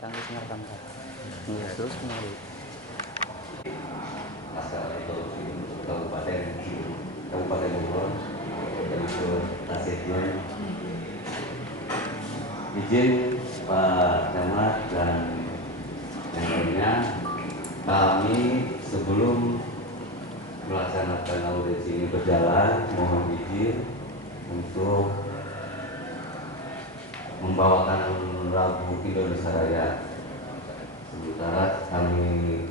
Tanggal 9 Kak. Yesus melalui Masalah korupsi Kabupaten Bogor yaitu Tasitnya. Izin Pak Camat dan yang lainnya, kami sebelum melaksanakan audiensi ini berjalan mohon izin untuk membawakan lagu Indonesia Raya. Sementara kami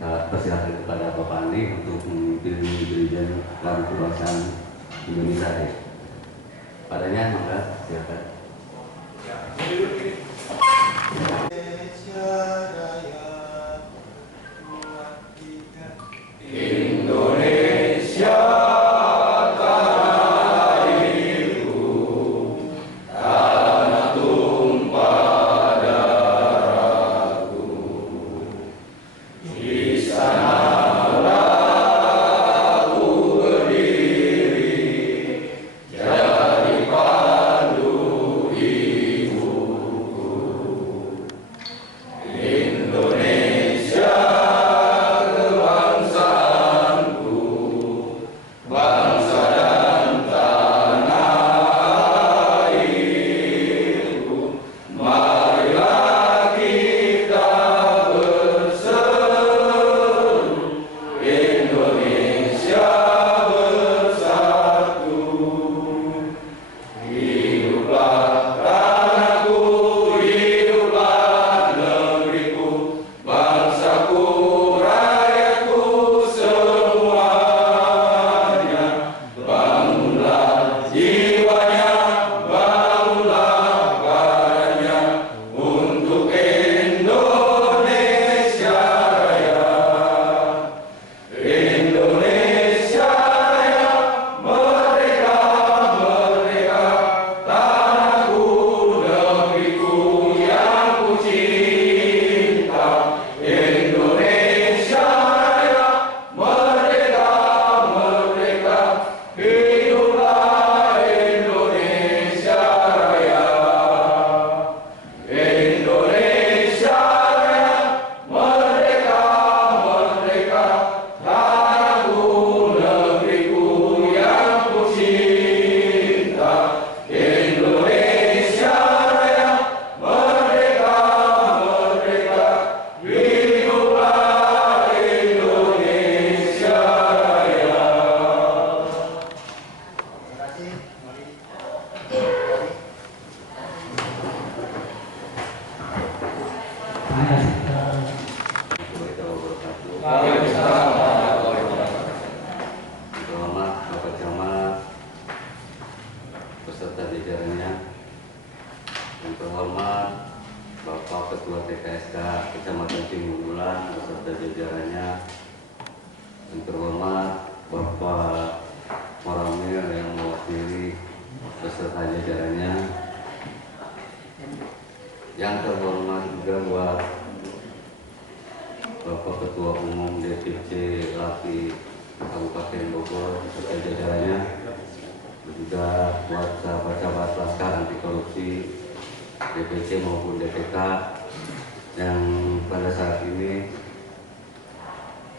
persilakan kepada Bapak Andi untuk memimpin dirijen lagu kebangsaan Indonesia Raya. Padanya maka silakan. Indonesia Raya, buat kita. Indonesia tanah airku, tanah tumpah darahku. Di sanalah ku berdiri, jadi pandu ibuku. Indonesia kebangsaanku, bangsa dan tanah airku. Marilah kita berseru, Indonesia bersatu. Hiduplah tanahku, hiduplah negeriku, bangsaku, rakyatku semuanya. Bangunlah jiwanya, bangunlah badannya untuk Indonesia Raya. Indonesia Raya, merdeka, merdeka, tanahku, negeriku yang ku cinta. Indonesia Raya, merdeka, merdeka, hiduplah Indonesia Raya. Indonesia Raya, merdeka, merdeka, tanahku, negeriku yang ku cinta. Indonesia Raya, merdeka, merdeka, hiduplah Indonesia Raya. Terhormat Bapak Camat beserta jajarannya, yang terhormat Bapak Ketua TKSK Kecamatan Cibunggulan beserta jajarannya, yang terhormat Bapak Moramil yang mewakili beserta jajarannya, yang terhormat juga buat Bapak Ketua Umum DPC LAPI Kabupaten Bogor beserta jajarannya, dan juga buat sahabat-sahabat Laskar Anti Korupsi DPC maupun DPK yang pada saat ini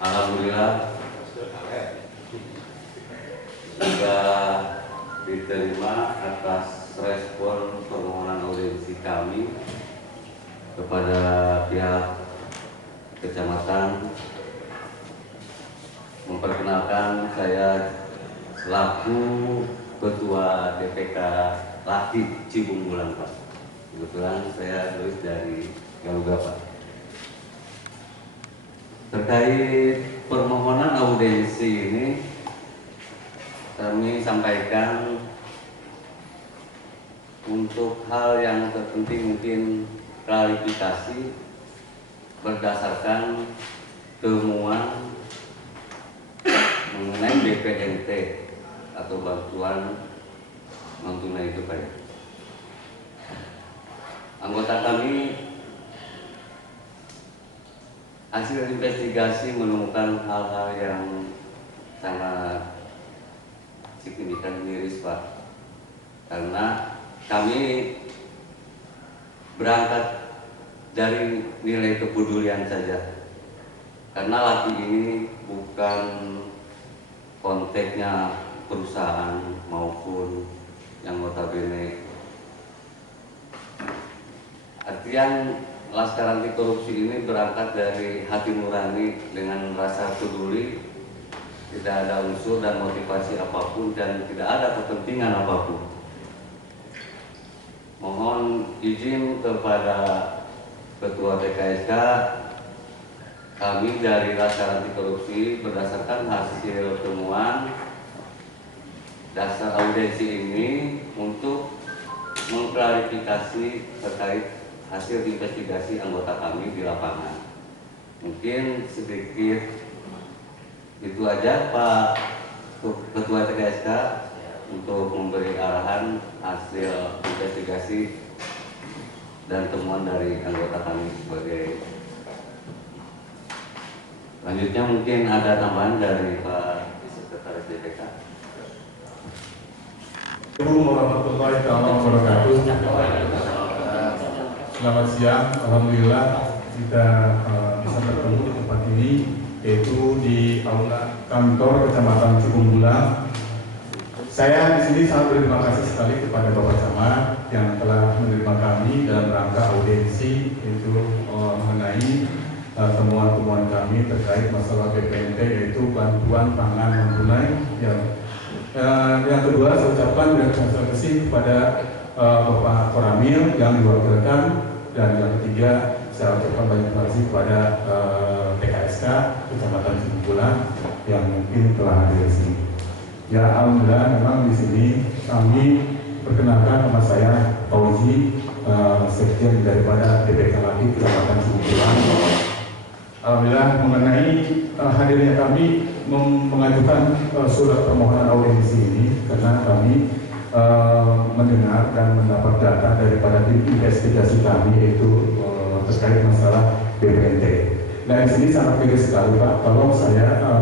alhamdulillah sudah diterima atas respon permohonan audiensi kami kepada pihak kecamatan. Memperkenalkan, saya selaku Ketua DPK LAPI Cibunggulan, Pak. Kebetulan saya tulis dari Galuga, Pak. Terkait permohonan audiensi ini, kami sampaikan untuk hal yang terpenting mungkin klarifikasi berdasarkan temuan mengenai BPNT atau bantuan non tunai itu, Pak. Anggota kami hasil investigasi menemukan hal-hal yang sangat signifikan, miris, Pak. Karena kami berangkat dari nilai kepedulian saja. Karena LAKI ini bukan konteksnya perusahaan maupun yang notabene. Artian Laskar Anti Korupsi ini berangkat dari hati nurani dengan rasa peduli, tidak ada unsur dan motivasi apapun dan tidak ada kepentingan apapun. Mohon izin kepada Ketua TKSK, kami dari Laskar Anti Korupsi berdasarkan hasil temuan dasar audiensi ini untuk mengklarifikasi terkait hasil investigasi anggota kami di lapangan. Mungkin sedikit itu aja Pak Ketua TKSK untuk memberi arahan hasil investigasi dan temuan dari anggota kami sebagai. Selanjutnya mungkin ada tambahan dari Pak Sekretaris DPK. Assalamualaikum warahmatullahi wabarakatuh. Selamat siang, alhamdulillah kita bisa bertemu di tempat ini, yaitu di aula kantor Kecamatan Cibungbulang. Saya di sini sangat berterima kasih sekali kepada Bapak Camat yang telah menerima kami dalam rangka audiensi, yaitu mengenai temuan-temuan kami terkait masalah BPNT, yaitu bantuan pangan non tunai. Yang kedua, saya ucapkan terima kasih kepada Bapak Koramil yang diwakilkan, dan yang ketiga saya ucapkan banyak terima kasih kepada TKSK Kecamatan Cibungbulang yang mungkin telah hadir di sini. Ya, alhamdulillah memang di sini kami perkenalkan nama saya Fauzi, sekjen daripada DPK LAKI Kecamatan Cibungbulang. Alhamdulillah mengenai hadirnya kami mengajukan surat permohonan audiensi ini karena kami mendengar dan mendapat data daripada tim investigasi kami, yaitu terkait masalah BPNT. Nah, di sini sangat tegas sekali Pak, kalau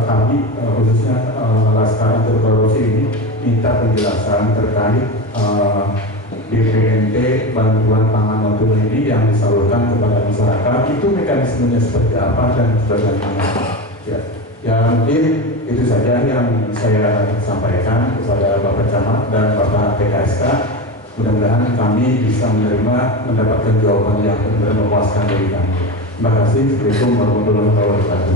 kami khususnya Laskar Anti Korupsi ini minta penjelasan terkait BPNT bantuan pangan non tunai ini yang disalurkan kepada masyarakat, itu mekanismenya seperti apa dan sebagainya. Ya mungkin itu saja yang saya sampaikan kepada Bapak Camat dan Bapak TKSK. Mudah-mudahan kami bisa mendapatkan jawaban yang benar-benar memuaskan dari kami. Terima kasih. Assalamualaikum warahmatullahi wabarakatuh.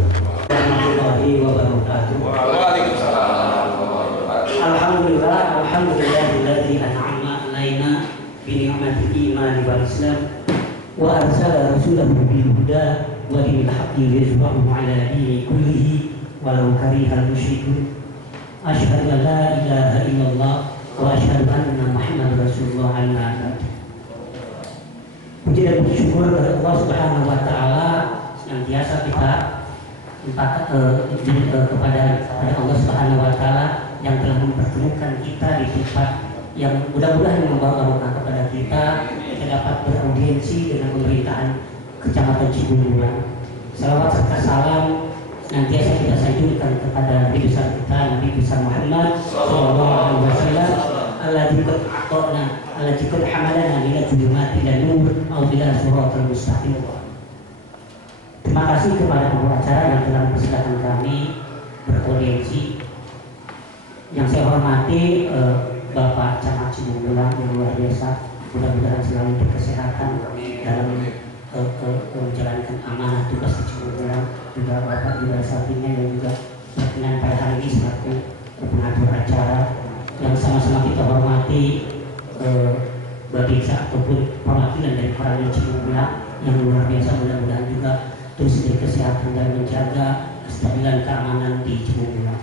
Waalaikumsalam. Alhamdulillah, alhamdulillahilladzi an'ama alaina bi ni'matil iman wal islam wa arsala rasulahu bil huda wa dinil haqqi liyuzhirahu 'ala dini kullihi walau karihal musyrikun. Asyhadu an la ilaha illallah wa asyhadu anna Muhammadar Rasulullah. Puji dan puji syukur kepada Allah Subhanahu wa taala, senantiasa kita kepada Allah Subhanahu wa taala yang telah mempertemukan kita di tempat yang mudah-mudahan membawa barokah kepada kita dapat beraudiensi dengan pemerintahan Kecamatan Cibungbulang. Salawat serta salam senantiasa kita sanjurkan kepada Nabi besar kita, Nabi besar Muhammad sallallahu alaihi wasallam, alladzi qad a'tana, alladzi qad hamalana ila jumati dan nur au ila siratal mustaqim. Terima kasih kepada pembawa acara yang telah mempersilahkan kami beraudiensi. Yang saya hormati Bapak Camat Cibungbulang yang luar biasa, mudah-mudahan selalu berkesehatan dalam menjalankan amanah tugas di Cibungbulang. Juga Bapak juga sapinya yang juga berkenan pada hari ini selaku pengatur acara, yang sama-sama kita hormati babinsa ataupun perwakilan dari Koramil Cibungbulang yang luar biasa. Mudah-mudahan juga terus berkesehatan dan menjaga kestabilan keamanan di Cibungbulang.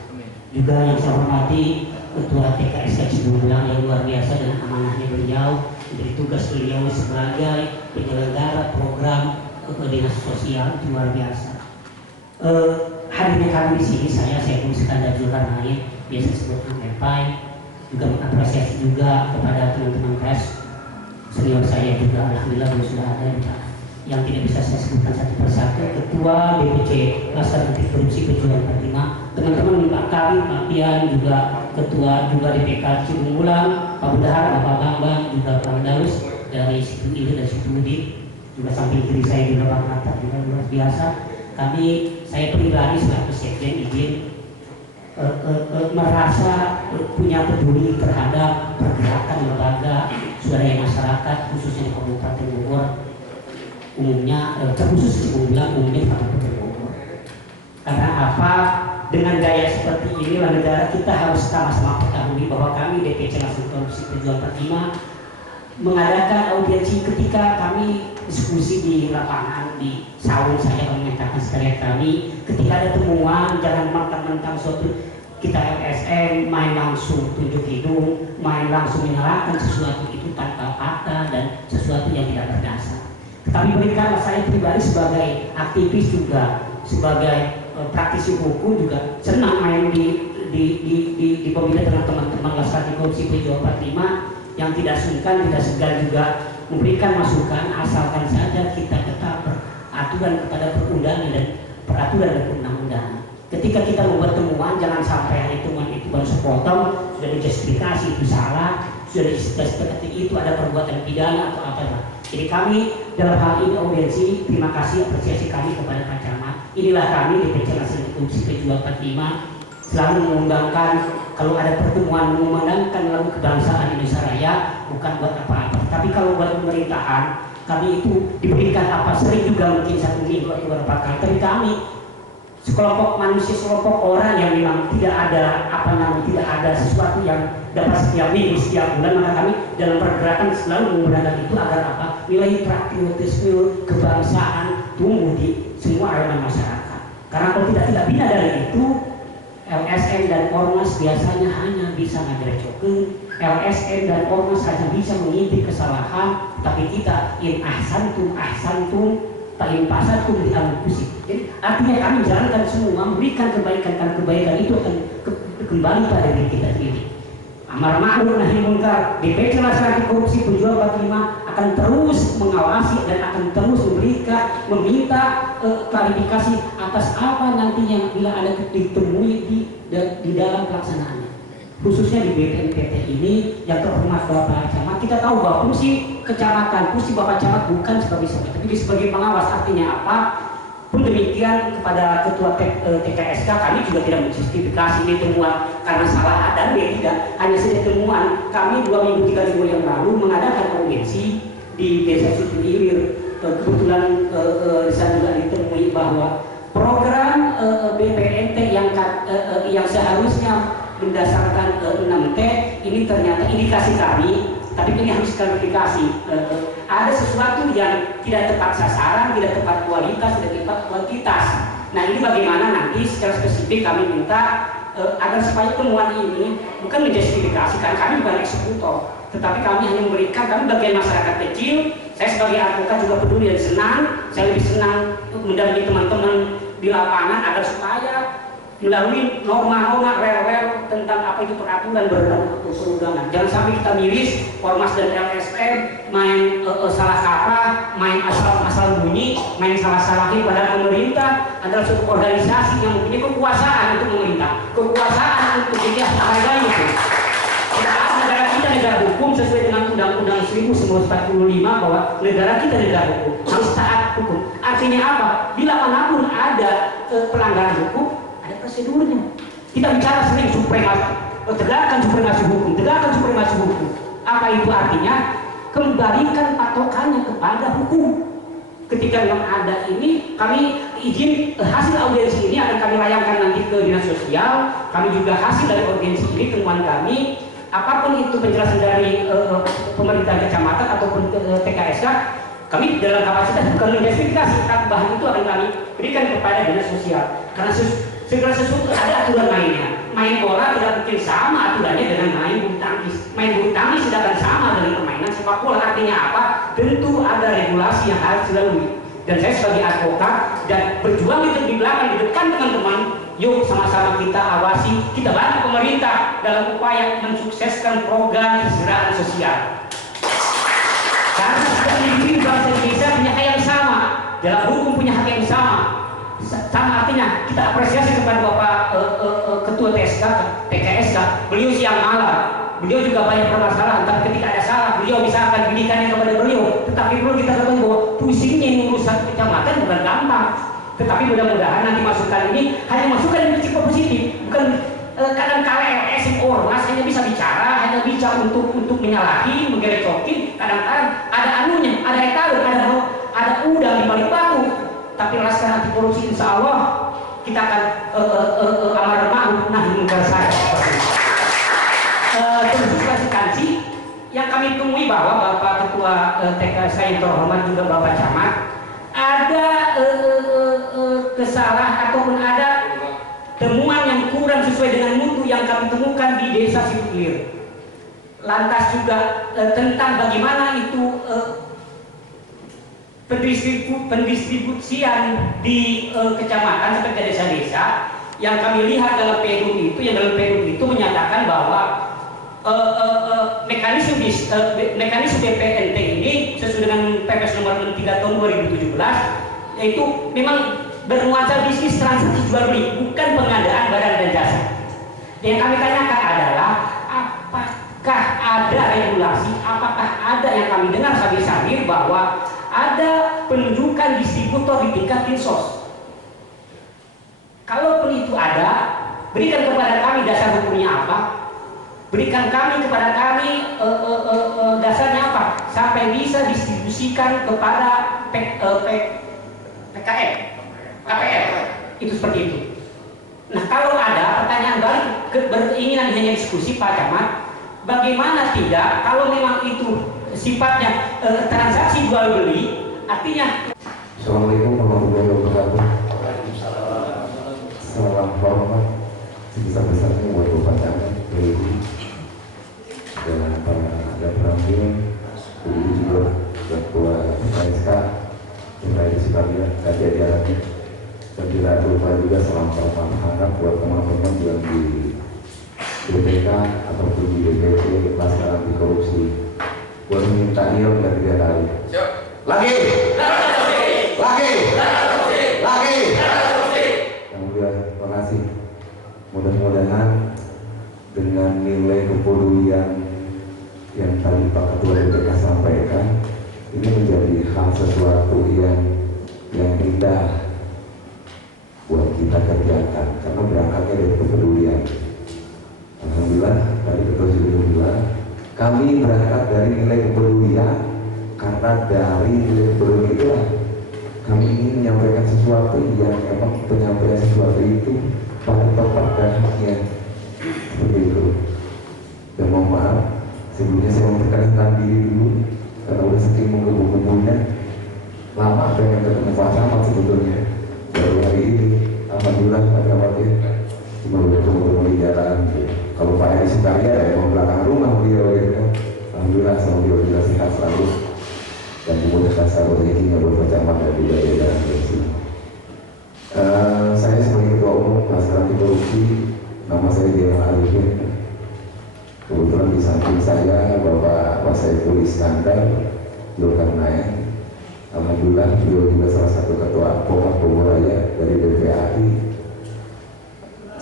Juga yang saya hormati Ketua TKSK Cibungbulang yang luar biasa dengan amanahnya beliau, dari tugas beliau sebagai penyelenggara program dinas sosial luar biasa. Hadirnya kami di sini saya Iskandar Zulkarnain, biasa disebut Mepai, juga mengapresiasi juga kepada teman-teman pers senior saya juga, alhamdulillah sudah ada yang tidak bisa saya sebutkan satu persatu. Ketua DPC Laskar Anti Korupsi Pejuang 45, teman-teman Pak Kami, Pak Pian, juga Ketua juga DPK Cibungbulang, Pak Bundahar, Bapak Bambang, juga Pak Daus dari Situ Ilir dan Situ Budi, juga samping kiri saya di Bapak Mata juga luar biasa. Saya pribadi selaku sekjen izin merasa punya peduli terhadap pergerakan lembaga swadaya masyarakat khususnya di Kabupaten Bogor, umumnya terkhusus Cibublang, umumnya di Kabupaten Bogor. Karena apa? Dengan gaya seperti inilah negara kita harus sama-sama ketahui bahwa kami DPC Langsung Korupsi Perjuangan 45 mengadakan audiensi ketika kami diskusi di lapangan di Saung. Saya menyatakan sekalian kami ketika ada temuan jangan mentang-mentang suatu kita LSM main langsung tunjuk hidung, main langsung menyalahkan sesuatu itu tanpa fakta dan sesuatu yang tidak berdasar. Tetapi berikanlah saya pribadi sebagai aktivis juga sebagai praktisi hukum juga senang main di pemilihan dengan teman-teman Laskar Anti Korupsi Perjuangan 45 yang tidak sungkan, tidak segan juga memberikan masukan asalkan saja kita tetap beraturan kepada perundangan dan peraturan dan undang-undangan. Ketika kita membuat temuan jangan sampai temuan itu baru sepotong sudah dijustifikasi itu salah, sudah dijustifikasi itu ada perbuatan pidana atau apa. Jadi kami dalam hal ini audiensi terima kasih apresiasi kami kepada Pak Camat. Inilah kami DPC Langsung Korupsi Perjuangan 45 selalu mengundangkan kalau ada pertemuan mengundangkan lagu kebangsaan Indonesia Raya bukan buat apa-apa, tapi kalau buat pemerintahan kami itu diberikan apa sering juga mungkin 1 minggu atau beberapa kali, tapi kami sekelompok manusia, sekelompok orang yang memang tidak ada tidak ada sesuatu yang dapat setiap minggu, setiap bulan, maka kami dalam pergerakan selalu menggunakan itu agar apa? Nilai patriotisme kebangsaan tumbuh di semua elemen masyarakat. Karena kalau tidak bina dari itu, LSM dan Ormas biasanya hanya bisa ngagerecokeun, LSM dan Ormas hanya bisa mengintip kesalahan, tapi kita in ahsantum ta'in pasatum di al-pusik. Jadi artinya kami menjalankan semua, memberikan kebaikan, karena kebaikan itu akan kembali pada diri kita sendiri. Amar ma'ruf nahi munkar, DPC Langsung Anti Korupsi Perjuangan 45 akan terus mengawasi dan akan terus meminta klarifikasi atas apa nantinya bila ada ditemui di dalam pelaksanaannya. Khususnya di BPNPT ini yang terhormat Bapak Camat, kita tahu bahwa fungsi kecamatan, fungsi Bapak Camat bukan sebagai sebagai, tapi sebagai pengawas. Artinya apa? Pun demikian kepada Ketua TKSK kami juga tidak menjustifikasi ini temuan karena salah A dan B, tidak. Hanya saja temuan kami 2 minggu 3 minggu yang lalu mengadakan audiensi di Desa Sutulilir. Kebetulan di sana juga ditemui bahwa program BPNT yang seharusnya berdasarkan 6T ini ternyata indikasi kami, tapi ini harus klarifikasi. Ada sesuatu yang tidak tepat sasaran, tidak tepat kualitas, tidak tepat kuantitas. Nah ini bagaimana nanti secara spesifik kami minta agar supaya temuan ini bukan menjustifikasi, karena kami bukan eksekutor, tetapi kami hanya memberikan, kami bagian masyarakat kecil. Saya sebagai advokat juga peduli dan senang. Saya lebih senang mendampingi teman-teman di lapangan agar supaya melalui norma-norma rel-rel tentang apa itu peraturan perundangan. Jangan sampai kita miris Ormas dan LSM main salah kaprah, main asal bunyi, main salah-salahin, padahal pemerintah adalah suatu organisasi yang mempunyai kekuasaan untuk memerintah, kekuasaan untuk dia hargai itu. Negara kita negara hukum sesuai dengan Undang-Undang 1945 bahwa negara kita negara hukum harus taat hukum. Artinya apa? Bila manapun ada pelanggaran hukum, prosedurnya. Kita bicara sering supremasi, tegakkan supremasi hukum, tegakkan supremasi hukum. Apa itu artinya? Kembalikan patokannya kepada hukum. Ketika memang ada ini, kami izin hasil audiensi ini akan kami layangkan nanti ke dinas sosial. Kami juga hasil dari audiensi ini temuan kami, apapun itu penjelasan dari pemerintah kecamatan ataupun TKSK, kami dalam kapasitas bukan menjustifikasi, bahan itu akan kami berikan kepada dinas sosial. Karena segala sesuatu ada aturan mainnya. Main bola tidak mungkin sama aturannya dengan main bulu tangkis. Main bulu tangkis tidak akan sama dengan permainan sepak bola. Artinya apa? Tentu ada regulasi yang harus dilalui. Dan saya sebagai advokat dan berjuang itu di belakang, di depan teman-teman, yuk sama-sama kita awasi, kita bantu pemerintah dalam upaya mensukseskan program kesejahteraan sosial. Karena setiap individu bangsa Indonesia punya hak yang sama, dalam hukum punya hak yang sama. Sama artinya kita apresiasi kepada Bapak Ketua TKSK, beliau siang malam, beliau juga banyak permasalahan, tapi ketika ada salah beliau bisa akan bidikannya kepada beliau. Tetapi perlu kita ketahui bahwa pusingnya ngurus satu kecamatan bukan gampang. Tetapi mudah-mudahan nanti masukan ini hanya masukan yang bersifat positif, bukan kadang kala LSM ormas hanya bisa bicara, hanya bisa untuk menyalahi, menggerecokin. Kadang-kadang ada anunya, ada etalon, ada udang di balik batu. Tapi laksana anti korupsi insya Allah kita akan amar ma'ruf nahi munkar saja. Terus klasifikasi yang kami temui bahwa Bapak Ketua TK saya yang terhormat juga Bapak Camat ada kesalahan ataupun ada temuan yang kurang sesuai dengan mutu yang kami temukan di Desa Situlir. Lantas juga tentang bagaimana itu pendistribusian di kecamatan seperti desa-desa yang kami lihat dalam PDUM itu, yang dalam PDUM itu menyatakan bahwa mekanisme BPNT ini sesuai dengan PPS nomor 63 tahun 2017 yaitu memang bernuansa bisnis transaksi jual beli, bukan pengadaan barang dan jasa. Yang kami tanyakan adalah apakah ada regulasi, apakah ada yang kami dengar sambil-sambil bahwa ada penunjukan distributor di tingkat dinsos. Kalaupun itu ada, berikan kepada kami dasar hukumnya apa, berikan kepada kami dasarnya apa, sampai bisa distribusikan kepada PKF, KPR, itu seperti itu. Nah kalau ada pertanyaan balik beringinan hanya diskusi Pak Camat, bagaimana tidak kalau memang itu sifatnya transaksi jual beli, artinya. Assalamualaikum warahmatullahi wabarakatuh. Salam hormat sebesar-besarnya buat Bapak Camat, dan para penampilan, begitu juga Ketua KSK, yang lain sekalian, kajian-kajiannya. Dan tidak lupa juga salam hormat hangat buat teman-teman yang di BPK ataupun di DPC Laskar Anti Korupsi. Buat minta niat dan 3 kali. Lagi. Terima kasih. Mudah-mudahan dengan nilai kepedulian yang tadi Pak Ketua BPK sampaikan, ini menjadi hal sesuatu yang indah buat kita kerjakan karena berangkatnya dari kepedulian. Alhamdulillah tadi Ketua sudah bilang kami berangkat dari nilai kepedulian karena dari nilai kepedulian itulah kami ingin menyampaikan sesuatu yang emang penyampaian sesuatu itu pada tempat dan haknya seperti itu. Dan mohon maaf sebelumnya saya memperkenalkan diri dulu karena udah saking menggebu-gebunya lama pengen ketemu Pak Camat sebetulnya. Baru hari ini alhamdulillah Pak Camat ya cuma udah ketemu di jalan. Kalau Pak Eri Sukarya ya mau belakang rumah beliau gitu kan. Alhamdulillah sama beliau juga sehat selalu dan dimudahkan selalu rezekinya buat Pak Camat dan juga di dalam sini. Saya sebagai Ketua Umum Laskar Anti Korupsi, nama saya Diana Arifin. Kebetulan di samping saya Bapak Wasaiful Iskandar Zulkarnain. Alhamdulillah beliau juga salah satu ketua advokat Bogoraya dari BPAI,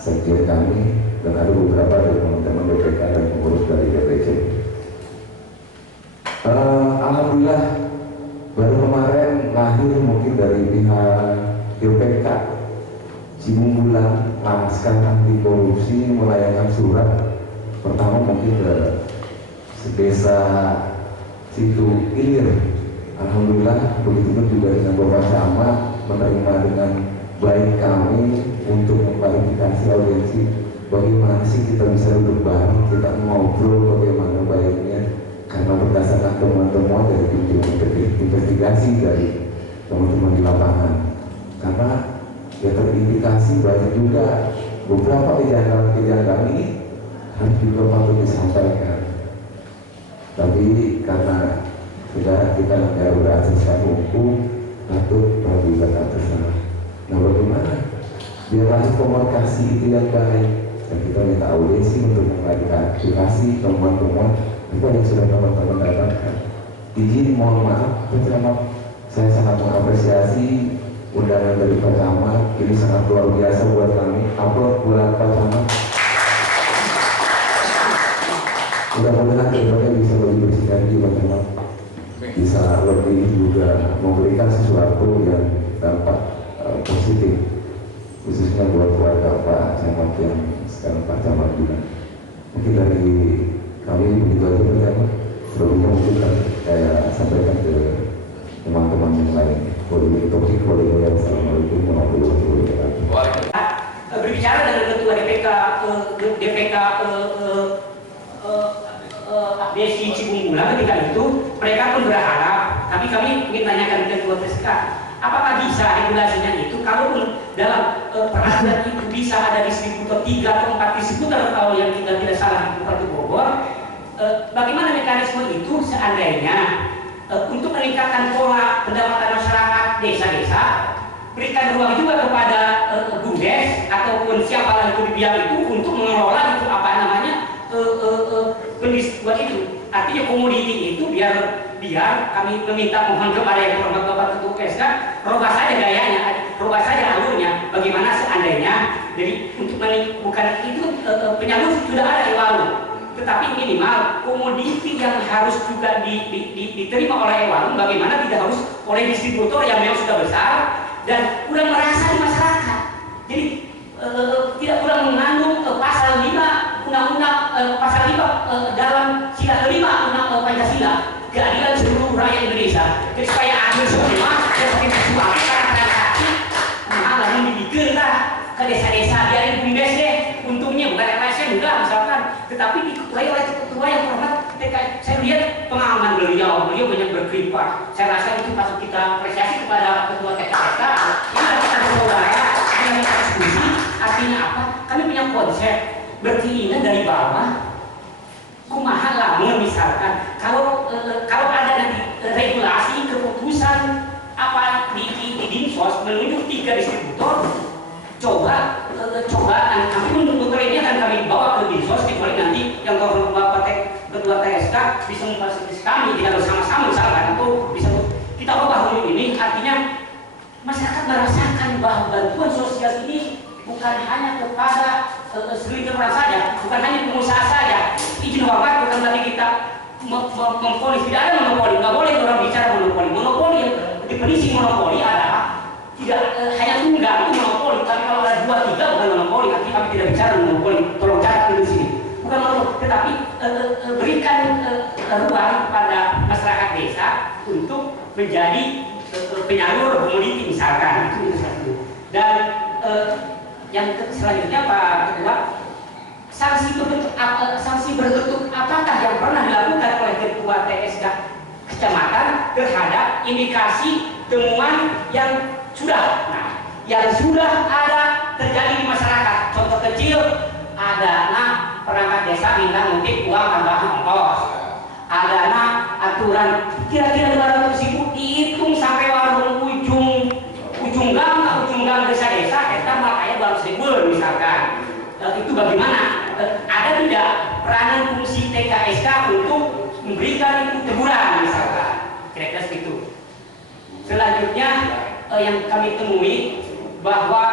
sekjen kami, dan ada beberapa dari teman-teman BPK dan pengurus dari DPC. Alhamdulillah baru kemarin lahir mungkin dari pihak BPK Cibunggulang Laskar Anti Korupsi melayangkan surat pertama mungkin ke desa Situ Ilir. Alhamdulillah begitu pun juga dengan Bapak Camat menerima dengan baik kami untuk mengklarifikasi audiensi bagaimana sih kita bisa duduk bareng, kita ngobrol bagaimana baiknya karena berdasarkan temuan-temuan dari tim investigasi dari teman-teman di lapangan, karena ya terindikasi banyak juga beberapa kejanggalan ini harus juga patut disampaikan, tapi karena sudah kita negara berasaskan hukum patut praduga tak bersalah. Nah bagaimana biar hasil komunikasi itu yang baik dan kita minta audiensi untuk mengklarifikasi temuan-temuan apa yang sudah teman-teman dapatkan. Izin mohon maaf Pak Camat, saya sangat mengapresiasi undangan dari Pak Camat, ini sangat luar biasa buat kami. Upload buat Pak Camat. Mudah-mudahan kedepannya bisa lebih bersinergi Pak Camat. bisa lebih juga memberikan sesuatu yang dampak positif, khususnya buat keluarga Pak Camat yang sekarang Pak Camat juga. Mungkin dari kami begitu aja pertama, sebelumnya mungkin saya sampaikan ke teman-teman yang lain. Boleh topik, boleh ya. Assalamualaikum warahmatullahi wabarakatuh. Berbicara dengan ketua DPK Desi Cibunggula ketika itu, mereka pun berharap, tapi kami ingin tanyakan ke ketua PSK, apakah bisa regulasinya itu kalau dalam peraturan itu bisa ada distributor 3 atau 4 distributor kalau yang tidak salah di Bupati Bogor, bagaimana mekanisme itu seandainya untuk meningkatkan pola pendapatan masyarakat desa-desa, berikan ruang juga kepada BUMDes ataupun siapa itu di bidang itu untuk mengelola itu apa namanya pendistribuan itu. Artinya komoditi itu biar kami meminta mohon kepada yang hormat Bapak Ketua PSK, rubah saja gayanya, rubah saja alurnya. Bagaimana seandainya jadi untuk bukan itu penyalur sudah ada di warung, tetapi minimal komoditi yang harus juga diterima oleh warung, bagaimana tidak harus oleh distributor yang memang sudah besar dan kurang merasa di masyarakat. Jadi tidak kurang mengandung pasal 5 undang-undang pasal 5 dalam sila kelima undang Pancasila, keadilan seluruh rakyat Indonesia. Jadi supaya adil semua dan makin bersuara karena transaksi lalu dibikin lah ke desa-desa, biarin BUMDes deh, untungnya bukan LSM enggak misalkan, tetapi diketuai oleh ketua yang hormat. Saya lihat pengalaman beliau banyak berkiprah. Saya rasa itu patut kita apresiasi kepada ketua TKSK. Ini kita bersaudara, kita diskusi. Artinya apa? Kami punya konsep berkeinginan dari bawah. Kumaha lamun misalkan kalau ada nanti regulasi keputusan apa di Dinsos menunjuk 3 distributor, coba kami untuk ini akan kami bawa ke Dinsos, kecuali nanti yang kalau Bapak Ketua TSK bisa memfasilitasi kami, kita bersama-sama misalkan atau bisa kita ubah ini. Artinya masyarakat merasakan bahwa bantuan sosial ini bukan hanya kepada segelintir orang saja, bukan hanya pengusaha saja. Izin hormat bukan berarti kita memponis, tidak ada monopoli, nggak boleh orang bicara monopoli. Monopoli yang definisi monopoli adalah tidak hanya tunggal itu monopoli, tapi kalau ada 2, 3 bukan monopoli. Artinya kami tidak bicara monopoli, tolong catat di sini. Bukan monopoli, tetapi berikan ruang kepada masyarakat desa untuk menjadi penyalur komoditi misalkan, itu satu. Dan yang selanjutnya Pak Ketua, sanksi berbentuk apakah yang pernah dilakukan oleh Ketua TSK Kecamatan terhadap indikasi temuan yang sudah ada terjadi di masyarakat. Contoh kecil, ada perangkat desa minta ngutip uang tambahan ongkos, ada aturan kira-kira 200.000 dihitung sampai warung ujung gang desa-desa, kita makanya baru sebel misalkan. Itu bagaimana? Ada tidak peranan fungsi TKSK untuk memberikan itu teguran misalkan? Kira-kira segitu. Selanjutnya yang kami temui bahwa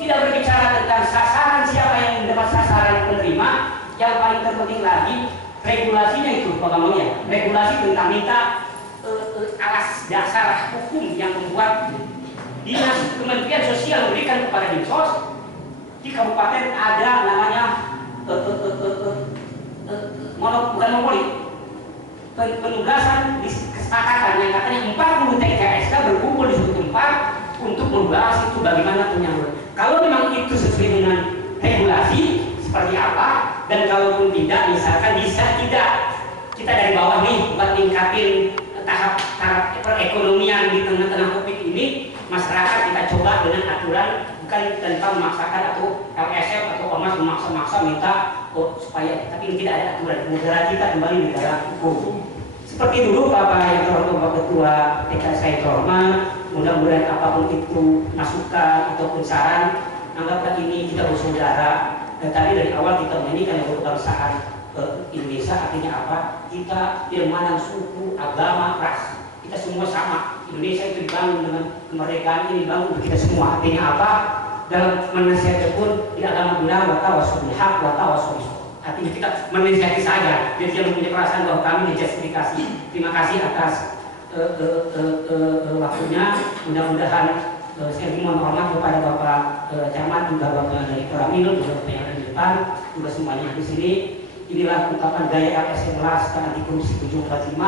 tidak berbicara tentang sasaran, siapa yang mendapat sasaran penerima. Yang paling terpenting lagi regulasinya itu, Pak Kamal ya. Regulasi tentang minta alas dasar hukum yang membuat Dinas Kementerian Sosial memberikan kepada Dinsos di kabupaten ada namanya bukan monopoli, penugasan kesepakatan yang katanya 40 TKSK berkumpul di suatu tempat untuk membahas itu bagaimana penyaluran. Kalau memang itu sesuai dengan regulasi seperti apa, dan kalaupun tidak, misalkan bisa tidak kita dari bawah nih buat ningkatin tahap perekonomian di tengah-tengah COVID ini, masyarakat kita coba dengan aturan, bukan tanpa memaksakan atau LSM atau ormas memaksa-maksa minta supaya, tapi ini tidak ada aturan. Negara kita kembali negara hukum. Seperti dulu Bapak yang terhormat Bapak Ketua TK saya hormat, mudah-mudahan apapun itu masukan ataupun saran, anggaplah ini kita bersaudara. Dan tadi dari awal kita menyanyikan kebangsaan Indonesia, artinya apa? Kita tidak memandang suku, agama, ras. Kita semua sama. Indonesia itu dibangun dengan kemerdekaan ini dibangun untuk kita semua. Artinya apa? Dalam menasihat pun tidak agama bilang watawasul haq watawasul. Artinya kita menasihati saja, jadi jangan punya perasaan bahwa kami dijustifikasi. Terima kasih atas waktunya. Mudah-mudahan saya mohon hormat kepada Bapak Camat, juga Bapak dari Koramil, juga Bapak yang ada di depan, juga semuanya di sini. Inilah ungkapan gaya LSM Laskar Anti Korupsi 745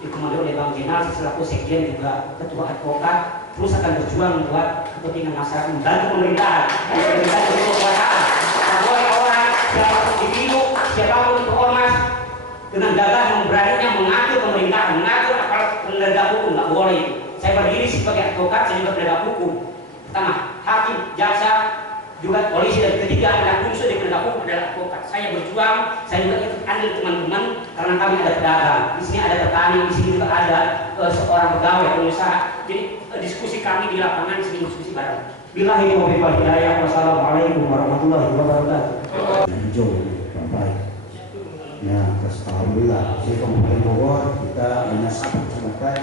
dikomando oleh Bang Jenal selaku Sekjen juga Ketua Advokat, terus akan berjuang buat kepentingan masyarakat, membantu pemerintahan kekuasaan. Bahwa orang siapapun dipilih, siapapun ormas dengan gagah dan beraninya mengatur pemerintahan, mengatur aparat penegak hukum, nggak boleh. Saya berdiri sebagai advokat, saya juga penegak hukum. Pertama, hakim, jaksa, juga polisi, dan ketiga adalah unsur di penegak hukum adalah advokat. Saya berjuang, saya juga ikut andil teman-teman karena kami ada pedagang, di sini ada petani, di sini juga ada seorang pegawai, pengusaha. Jadi diskusi kami di lapangan sini diskusi bareng. Billahi taufiq wal hidayah. Wassalamualaikum warahmatullahi wabarakatuh. Hijau, baik. Ya, terus alhamdulillah di Kabupaten Bogor kita banyak sampai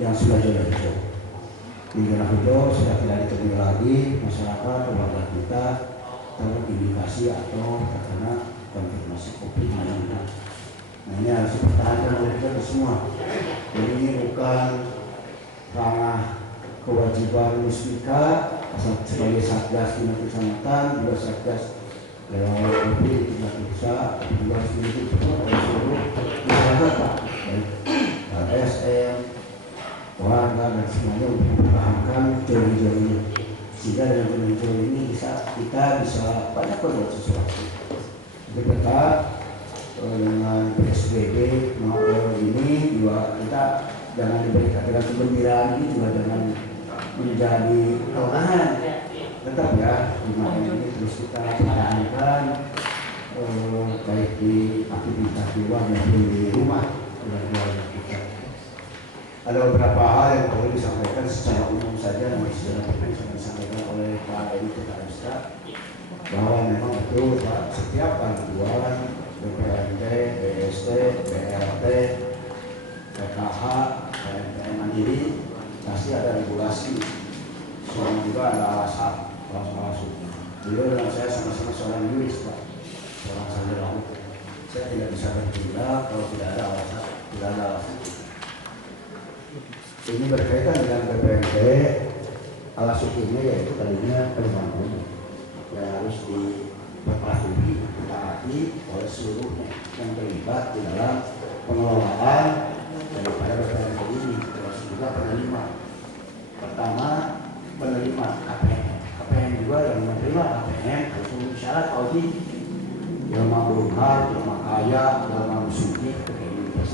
yang sudah zona hijau. Di zona hijau sudah tidak ditemui lagi masyarakat warga kita terindikasi atau terkena konfirmasi COVID-19. Nah, ini harus dipertahankan oleh kita semua. Jadi ini bukan ranah kewajiban musbika sebagai satgas di kecamatan, juga satgas COVID tidak bisa juga sedikit oleh seluruh masyarakat, Pak, baik LSM, warga dan semuanya untuk mempertahankan hijau ini, sehingga dengan zona hijau ini kita bisa banyak berbuat sesuatu. Jadi kita dengan PSBB ini juga kita jangan diberikan dengan kegembiraan ini juga jangan menjadi kewenangan. Tetap ya, ini terus kita pertahankan baik di aktivitas di luar maupun di rumah keluarga kita. Ada beberapa hal yang perlu disampaikan secara umum saja, namun sudah disampaikan oleh Pak Edi Tutarista bahwa memang betul Pak, setiap bantuan BPNT, BST, BRT, PKH, PNPM Mandiri pasti ada regulasi, semua juga ada alasan. Beliau dan saya sama-sama seorang juris, Pak, seorang sarjana hukum. Saya tidak bisa bertindak kalau tidak ada alasan, tidak ada alasan. Ini berkaitan dengan BPNT, alas hukumnya yaitu tadinya perumahan umum yang harus dipatuhi, ditaati oleh seluruhnya yang terlibat di dalam pengelolaan daripada BPNT ini, termasuk juga penerima. Pertama, penerima KPM juga yang menerima KPM harus memenuhi syarat audit, jelma berhar, jelma kaya, jelma musuhi, kehidupan.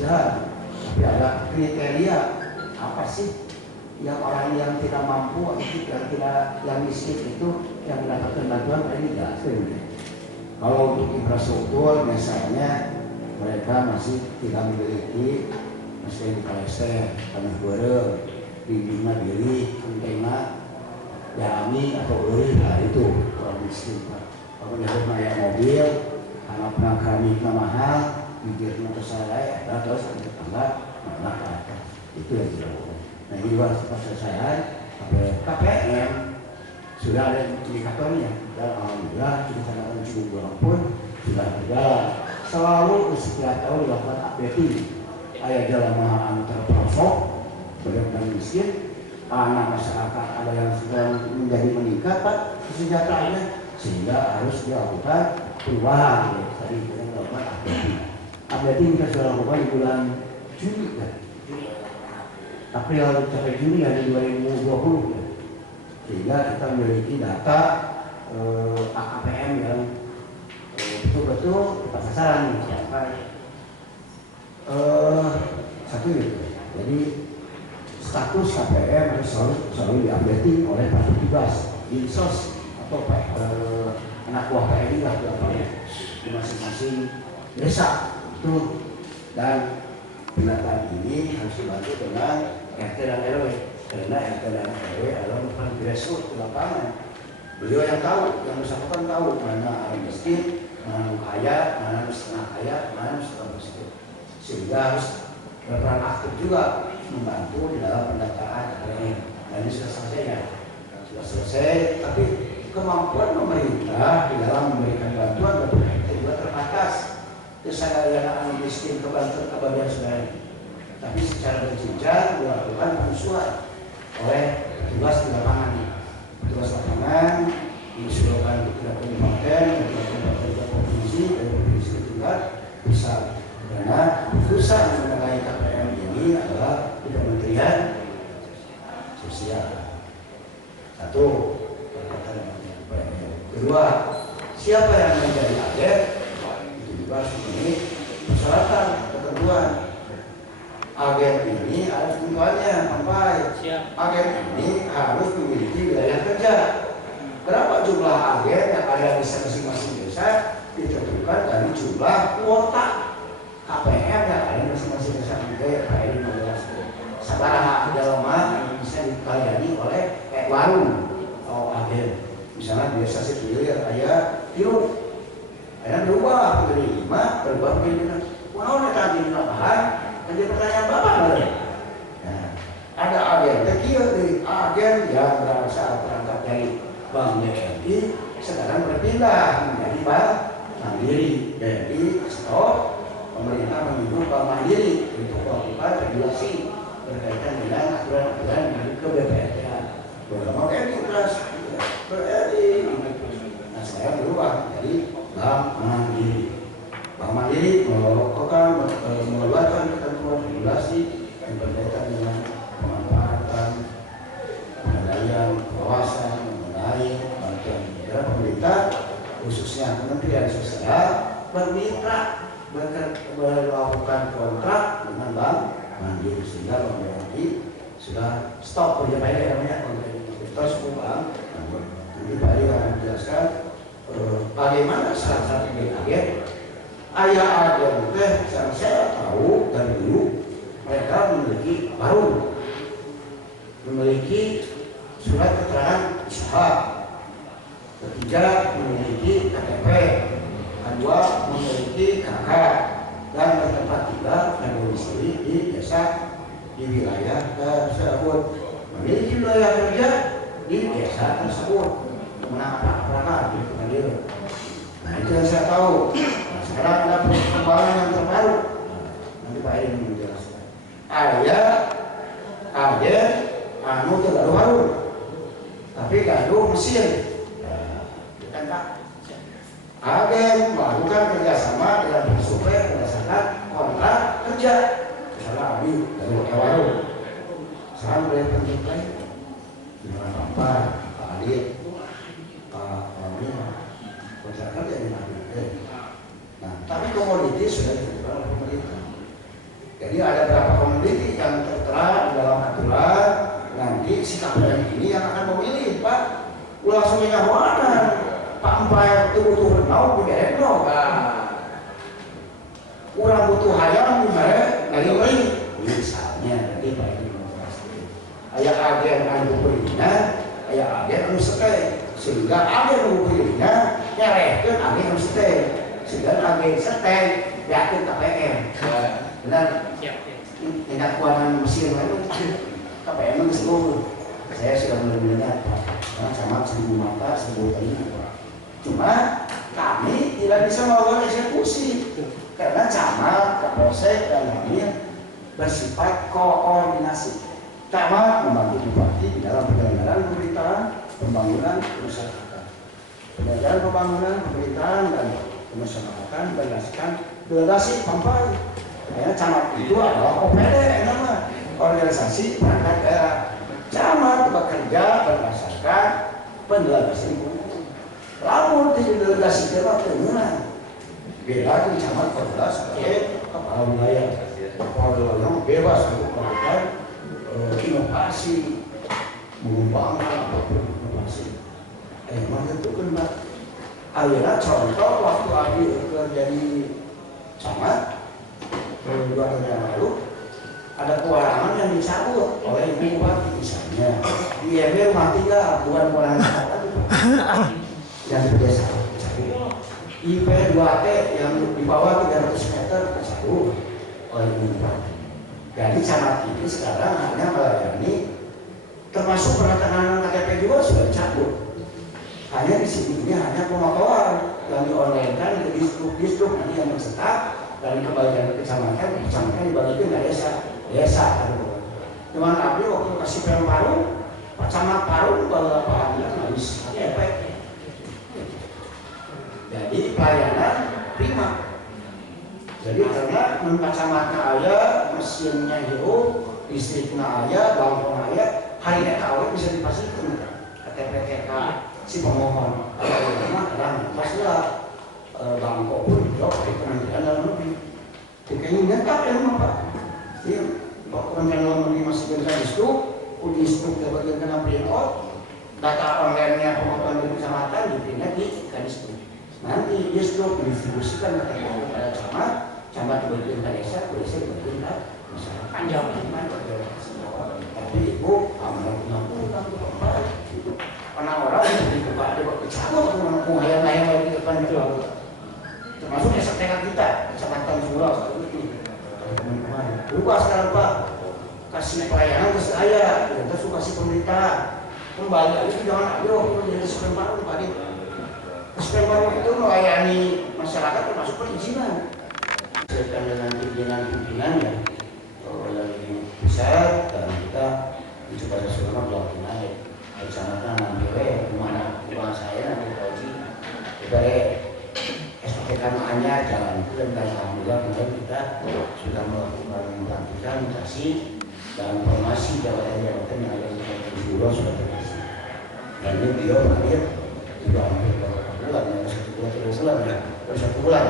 Tapi ada kriteria apa sih yang orang yang tidak mampu, yang miskin itu yang mendapatkan bantuan ini tidak ada. Kalau untuk infrastruktur misalnya mereka masih tidak memiliki mesin kalester, tanah goreng, bimbingan diri, kontena, jami atau uri, nah itu orang miskin, Pak. Kalau dia punya mobil, karena penangkarannya mahal, bibirnya tersarai, terus ada tetangga, mana ke atas. Itu yang dilakukan. Nah, ini juga sempat selesai. KPM sudah ada indikatornya, dan alhamdulillah kecamatan Cibubur pun sudah berjalan. Selalu setiap tahun dilakukan updating. Ayah jalan mahal terperosok, benar-benar miskin, anak masyarakat ada yang sedang menjadi meningkat, Pak, kesejahteraannya, sehingga harus dilakukan perubahan. Ya, tadi kita melakukan updating. Updating kita sudah lakukan di bulan Juni, kan? April sampai Juni ada 2020, ya. Sehingga kita memiliki data AKPM yang betul-betul tepat sasaran nih. Satu gitu. Jadi status KPM harus selalu diupdating oleh Pak Petugas, Dinsos atau anak buah PNI lah di masing-masing desa itu. Dan pendataan ini harus dibantu dengan RT dan RW, karena RT dan RW adalah merupakan grassroots di lapangan. Beliau yang tahu, yang bersangkutan tahu mana orang miskin, mana kaya, mana setengah kaya, mana setengah miskin. Sehingga harus berperan aktif juga membantu di dalam pendataan RW. Nah, ini sudah selesai ya, sudah selesai. Tapi kemampuan pemerintah di dalam memberikan bantuan juga terbatas. kesadaran miskin ke Banten kebagian saudara. Tapi secara berjenjang dilakukan pengusulan oleh petugas di lapangan. Petugas lapangan diusulkan tidak kabupaten, tidak kabupaten provinsi, dari provinsi ke tingkat pusat. Karena keputusan mengenai KPM ini adalah di Kementerian Sosial. Satu, kedua, siapa yang menjadi agen itu juga harus memenuhi persyaratan ketentuan. Agen ini ada ketentuannya, sampai agen ini harus memiliki wilayah kerja. Berapa jumlah agen yang ada di masing-masing desa ditentukan dari jumlah kuota KPM yang ada di masing-masing desa. Kayak ini sabarang dalam yang bisa dilayani oleh warung atau agen. Misalnya biasa sekilir ayah tiru, ayah berubah menjadi 5, berubah menjadi 6. Wow, ini tadi bahan, jadi pertanyaan bapak boleh. Nah, ada agen kecil di agen yang berasal berangkat dari Bank BRI, sekarang berpindah menjadi Bank Mandiri. Jadi stop, pemerintah menyuruh Bank Mandiri untuk melakukan regulasi berkaitan dengan aturan-aturan dari ke BPRI. Beberapa BRI keras. BRI. Nah, saya berubah jadi Bank Mandiri. Bank Mandiri mengeluarkan ketentuan regulasi yang berkaitan dengan pemanfaatan, pengadaan kawasan mengenai bantuan negara pemerintah, khususnya Kementerian Sosial bermitra melakukan kontrak dengan Bank Mandiri, sehingga Bank BRI sudah stop perjanjian namanya kontrak terus Bank. Jadi Pak Adi akan menjelaskan bagaimana salah satu agen. Ayah agen teh yang saya tahu dari dulu mereka memiliki baru memiliki surat keterangan usaha, ketiga memiliki KTP, kedua memiliki KK, dan bertempat tinggal dan domisili di desa di wilayah tersebut, memiliki wilayah kerja di desa tersebut. Menangkap gitu. Nah itu yang saya tahu. Nah, sekarang ada perkembangan yang terbaru. Nanti Pak Edi menjelaskan. Ayah agen anu itu gaduh harum, tapi gaduh mesin. Kan Pak? Agen melakukan kerjasama dengan supplier berdasarkan kontrak kerja. Misalnya Abi gaduh warung. Sekarang boleh penting lain. Gimana Pak Adi? Masyarakat yang dimaksudkan. Nah, tapi komoditi sudah ditentukan oleh pemerintah. Jadi ada beberapa komoditi yang tertera di dalam aturan. Nanti si KPM ini yang akan memilih, Pak. Ulah semuanya mana? Pak Empai itu butuh renau, tidak renau. Kurang butuh hayam, misalnya lagi. Misalnya, nanti Pak ini menjelaskan. Ayah agen anu perinya, ayah agen anu sekai. Sehingga agen mengukurnya nyerehkan agen yang setel, sehingga agen setel yakin KPM. Benar? Tidak kuanan mesin lalu KPM itu seluruh. Saya sudah mendengarnya karena sama 1000 mata 1000 telinga. Cuma kami tidak bisa melakukan eksekusi karena camat, kapolsek dan lainnya bersifat koordinasi. Camat membantu bupati di dalam penyelenggaraan pemerintahan, pembangunan pemasyarakatan. Penyelenggaraan pembangunan pemerintahan dan pemasyarakatan berdasarkan delegasi Pampai. Karena camat itu adalah OPD, nama organisasi perangkat daerah. Camat bekerja berdasarkan pendelegasi lingkungan. Lalu di delegasi daerah tenang. Beda di camat berdasarkan sebagai kepala wilayah. Kepala wilayah bebas untuk melakukan inovasi, mengembangkan apapun inovasi. Mana itu kan akhirnya contoh waktu Abi jadi camat 2 tahun yang lalu ada kewarangan yang dicabut oleh ibu bupati misalnya di IMB rumah tinggal bukan kewarangan yang biasa IP 2T yang di bawah 300 meter dicabut oleh ibu bupati. Jadi camat ini sekarang hanya melayani termasuk penandatanganan KTP juga sudah dicabut. Hanya di sini ini hanya pemotoran yang di online kan ke distrik nanti yang mencetak dari kebaikan kecamatan dibagikan ke desa kan. Cuman abdi waktu kasih film Parung, Pak Camat Parung bawa apa habis efek. Jadi pelayanan prima. Jadi karena Pak Camatnya ada, mesinnya hidup, listriknya ada, bangkongnya ada, hari ini awet bisa dipastikan KTP si pemohon. Kalau ada pastilah bangkok pun jauh dari Kementerian Dalam Negeri. Kayaknya nyata yang Pak. Iya, Pak Kementerian Dalam Negeri masih bisa distrik bagian kena print-out, data online-nya pemohon dari kecamatan dipindah di distrik. Nanti distrik didistribusikan kepada camat bagian ke desa bagian ke masyarakat. Panjang tapi ibu orang-orang yang dibuka kecamatan orang lain lagi di depan itu termasuk desa TK kita kecamatan Surau lupa sekarang Pak kasih pelayanan ke saya kita suka kasih pemerintahan kembali lagi jangan ayo jadi seperempat Pak seperempat itu melayani masyarakat termasuk perizinan dengan pimpinan ya yang besar dan kita mencoba semua melakukan naik kecamatan Nambiwe kemana saya nanti kaji dari SPK-nya jalan itu dan alhamdulillah kemarin kita sudah melakukan pelantikan kasih dan formasi jabatan-jabatan yang ada di Kabupaten Surau sudah terisi dan ini beliau hadir sudah hampir beberapa bulan ya 1 bulan terus ya baru 1 bulan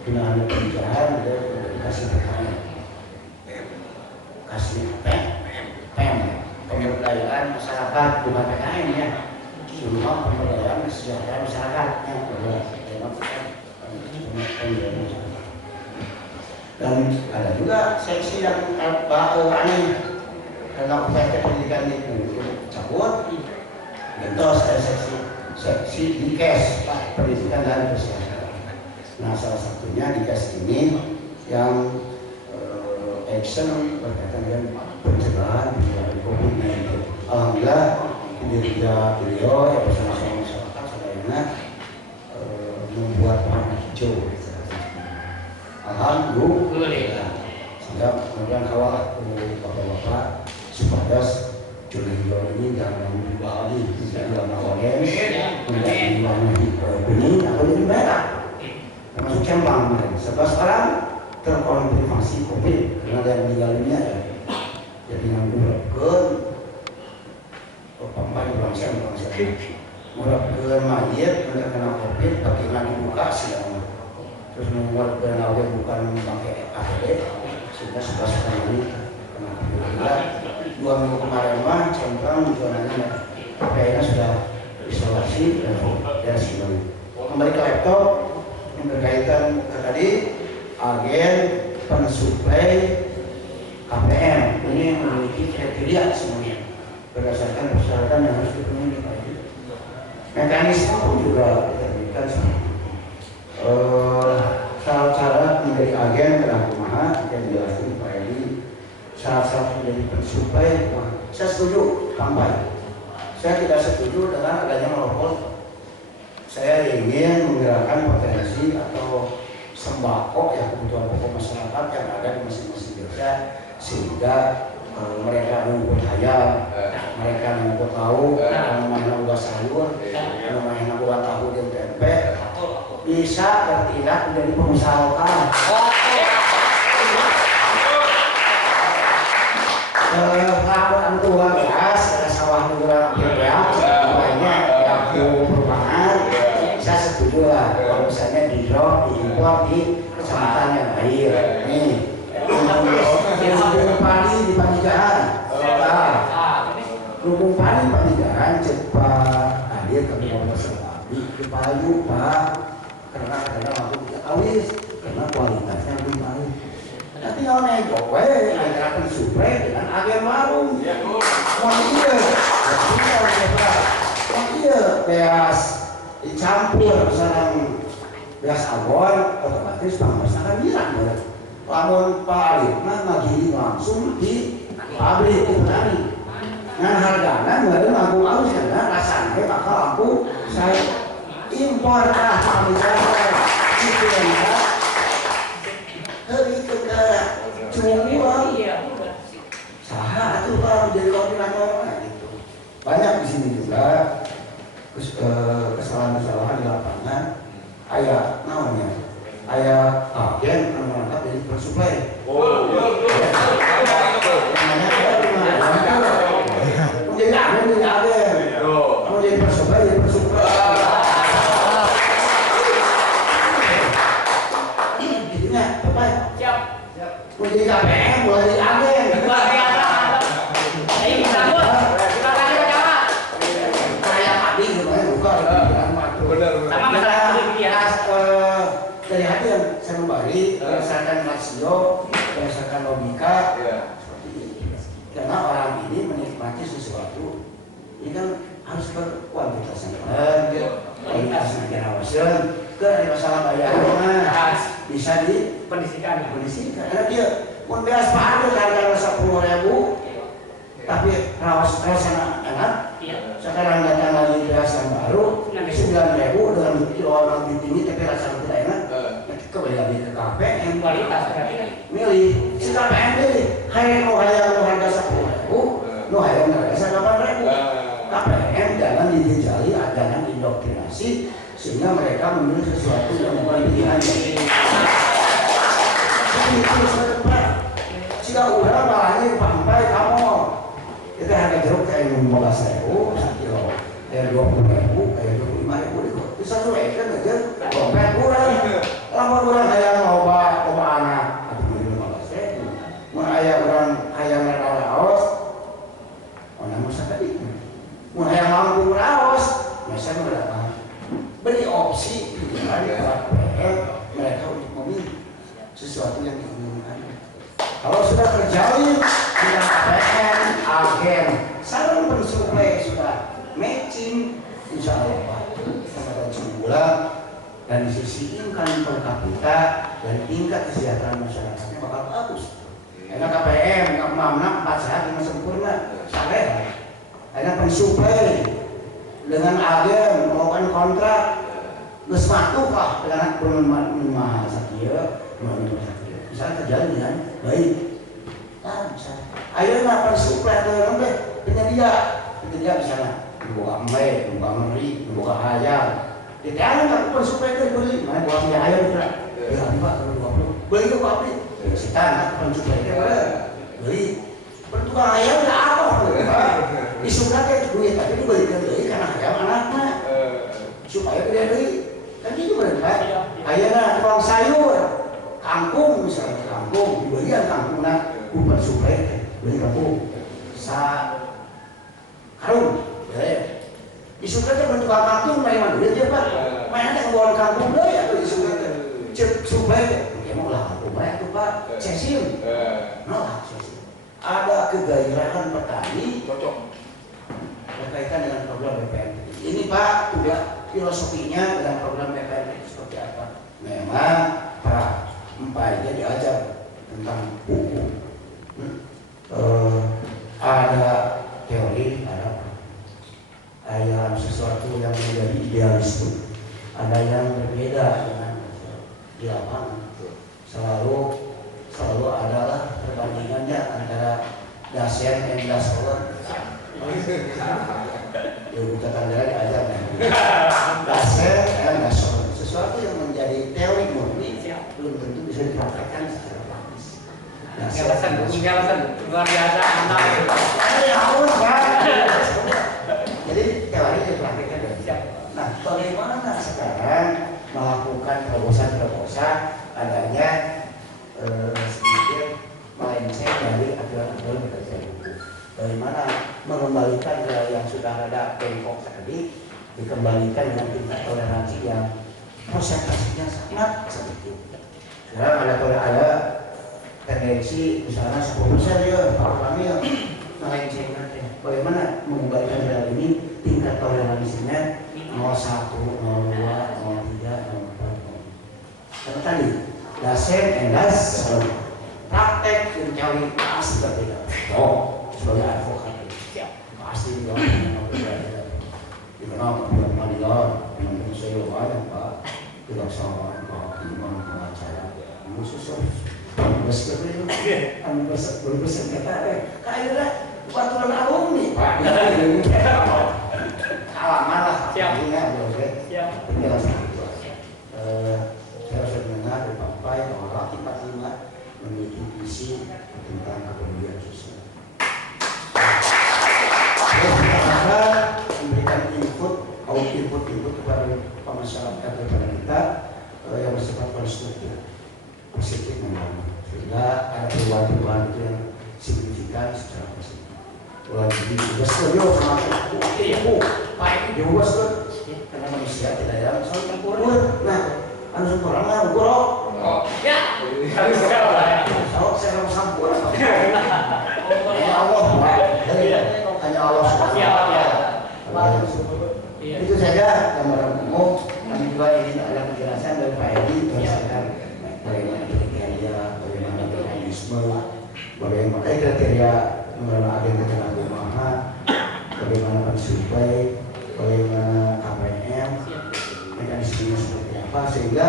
dengan ada pembicaraan dia dikasih pertanyaan kasih pemberdayaan masyarakat bukan PKM ya semua pemberdayaan kesejahteraan masyarakatnya dan ada juga seksi yang aneh karena UPT pendidikan itu cabut itu ada seksi DIKES pendidikan dan kesehatan. Nah salah satunya DIKES ini yang action berkaitan dengan pencegahan COVID-19. Alhamdulillah kinerja beliau yang bersama-sama masyarakat sedayana membuat warna hijau. Alhamdulillah. Sehingga kemudian kawal bapak-bapak supaya zona hijau ini jangan berubah lagi tidak warna orange, tidak warna kuning atau jadi merah. Termasuk Cembang kemarin 11 orang terkonfirmasi COVID karena ada yang meninggal dunia ya. Jadi yang murabkan pempai bangsa murabkan mayat mereka kena COVID bagaimana dibuka sidang terus membuat awal bukan pakai APD sehingga 11 kali kena COVID. 2 minggu kemarin mah Cembang zonanya kayaknya sudah isolasi dan sidang. Kembali ke laptop yang berkaitan tadi agen pensuplai KPM ini memiliki kriteria semuanya berdasarkan persyaratan yang harus dipenuhi. Mekanisme pun juga diterbitkan syarat-syarat menjadi agen kumaha yang dijelaskan Pak Edi. Syarat-syarat menjadi pensuplai saya setuju sampai saya tidak setuju dengan adanya monopol. Saya ingin menggerakkan potensi atau sembako yang kebutuhan pokok masyarakat yang ada di masing-masing desa sehingga mereka mengumpul ayam, mereka mengumpul tahu, mengumpul ugas sayur, mengumpul ugas tahu dan tempe bisa bertindak menjadi pengusaha lokal. Kalau tua beras, sawah murah berbeak, semuanya yang perumahan, saya setuju lah. Kalau misalnya di drop, diimpor di kecamatan yang air, nih, lumbung padi di Panijahan, lumbung padi Panijahan cepat hadir kami ngomong selagi di Payu Pak, karena waktu tidak awis, karena kualitasnya lebih baik. Nanti kalau naik jokowi, antara pensuplai dengan agen warung. Iya, beas dicampur misalnya beas abon, otomatis pangkas akan hilang. Lamun Pak Alif, lagi langsung di pabrik di petani. Nah harganya nggak ada lampu halus karena rasanya bakal lampu saya impor kami jalan itu ya hari ke cuma saha itu Pak jadi koordinator gitu. Banyak di sini juga kesalahan-kesalahan di lapangan. Ayah namanya ayah agen menangkap dari persuplai. Menjadi agen jadi agen, menjadi persuplai jadi persuplai. Jadinya apa? Menjadi KPM mulai jadi agen. Dari hati yang saya memberi berdasarkan rasio, berdasarkan logika, seperti ini. Karena orang ini menikmati sesuatu, ini kan harus berkualitas yang benar, kualitas yang diawasin. Ke masalah bayaran bisa dikondisikan. Karena dia pun beas pakai harga 10.000, tapi rasanya enak. Sekarang datang lagi beas yang baru 9.000 dengan kiloan lebih tinggi tapi rasanya tidak enak. Kembali lagi ke KPM kualitas milih si KPM milih hayang harga 10.000 no hayang harga 8.000. KPM jangan dijejali, jangan indoktrinasi sehingga mereka memilih sesuatu yang bukan pilihannya. Itu sebenarnya jika udah malahnya sampai kamu itu harga jeruk kayak 15.000 sekilo, kayak 20.000, kayak 25.000 bisa sesuaikan aja. Dompet kurang, lama kurang kayak loba anak, atau beli 15.000. Mau ayah orang ayah raos, orang masa tadi. Mau ayah mampu raos, masa berapa? Beri opsi pilihan mereka untuk memilih sesuatu yang diinginkan. Kalau sudah terjalin dengan KPM, agen, saling bersuplai sudah matching, insya Allah sama bulan dan disisihkan per kapita dan tingkat kesejahteraan masyarakatnya bakal bagus. Karena KPM nggak mamna 4 sehat dengan sempurna, sampai karena pensuplai dengan agen melakukan kontrak ngesmatu kah dengan mahal sakia, misalnya terjalin dengan baik. Kan misalnya, ayo nak pensuplai atau orang penyedia misalnya buka emai, buka meri, buka ayam. Di tiang tak pensuplai itu beli, mana buka mie ayam juga. Ya Pak kalau 20 beli itu pabrik. Si tanah pensuplai itu beli. Bertukang ayam tidak apa. Disuka kayak duit tapi dibelikan beli karena ayam anaknya supaya dia beli. Kan itu benar. Ayana tukang sayur, kangkung misalnya kangkung dibelian kangkungnya bukan suplai beli kangkung karung ya disuka kan bertukang kangkung dari mana dia Pak mainnya ngawal kangkung deh ya disuka cek suplai dia mau lah kangkung banyak tuh Pak sesim no sesim ada kegairahan petani cocok berkaitan dengan program BPN ini Pak juga filosofinya dalam program BPN itu seperti apa memang Pak empatnya diajar tentang hukum ada teori ada sesuatu yang menjadi idealisme ada yang berbeda dengan di lapangan selalu adalah perbandingannya antara Dasein dan Dasolen ya bukan tanda diajar Dasein dan Dasolen sesuatu yang menjadi teori murni belum tentu bisa dipraktekkan secara praktis. Penjelasan luar biasa anak. Ya harus Pak. Jadi teori dipraktekkan dari siapa? Nah, bagaimana sekarang melakukan terobosan adanya sedikit melenceng dari aturan-aturan berdasarkan hukum. Bagaimana mengembalikan yang sudah ada bengkok tadi dikembalikan dengan tingkat toleransi yang prosentasenya sangat sedikit. Sekarang ada tendensi misalnya 10% ya kalau kami yang melencengkan bagaimana mengembalikan hal ini tingkat toleransinya 01, 02, 03, 04. Karena tadi Dasein endas praktek mencari pasti berbeda. Oh sebagai advokat pasti di bawah di mana pengadilan dengan seluruhnya Pak kejaksaan, kehakiman, pengacara, khusus bersengketa kayaknya peraturan agung nih Pak. Halaman lah. Siap. Penjelasan itu. Saya sudah mendengar dari Pak Pai bahwa Rapi 45 memiliki visi tentang kepedulian sosial. Saya memberikan input kepada masyarakat kepada kita yang bersifat konstruktif, positif memang, sehingga ada perubahan-perubahan itu yang signifikan secara positif. Jadi juga setuju sama ibu, Pak ini juga setuju karena manusia tidak ada saling tempurun. Nah, anu sempurna lah, guru. Ya, harus sekarang. Saya harus sempurna. Ya Allah, hanya Allah itu saja gambaran umum. Kami juga ingin ada penjelasan dari Pak Edi berdasarkan bagaimana kriteria, bagaimana mekanisme, bagaimana kriteria mengelola agen ketenagakerjaan, bagaimana pensuplai, bagaimana KPM, mekanismenya seperti apa, sehingga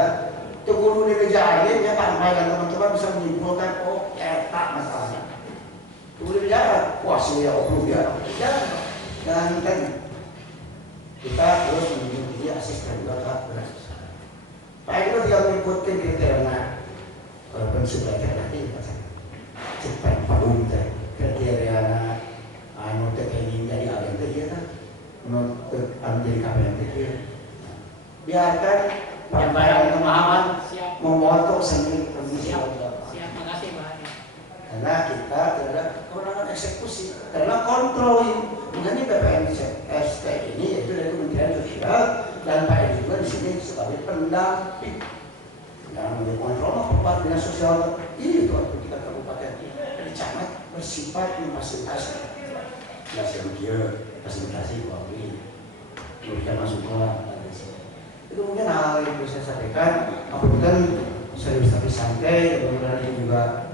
itu kudu dibejarin ya Pak Pai dan teman-teman bisa menyimpulkan oh etak masalahnya. Kudu dibejarin, wah sih ya oknum ya, dan kita terus menunjuk dia asisten juga berasal. Pak itu dia menyebutkan kriteria pensuplai nanti cepat paling kriteria anu teknik jadi agen dia kan untuk menjadi KPM dia. Biarkan penyampaian pemahaman memotong sendiri permisi. Siap, makasih Pak. Karena kita tidak kewenangan eksekusi, karena kontrol. Makanya BPNST ini yaitu dari Kementerian Sosial dan Pak Edi juga di sini sebagai pendamping dalam mengontrol apa dinas sosial ini itu tingkat kabupaten dari camat bersifat memfasilitasi fasilitasi Polri memberikan masukan itu mungkin hal yang bisa saya sampaikan. Apabila serius tapi santai, kemudian ini juga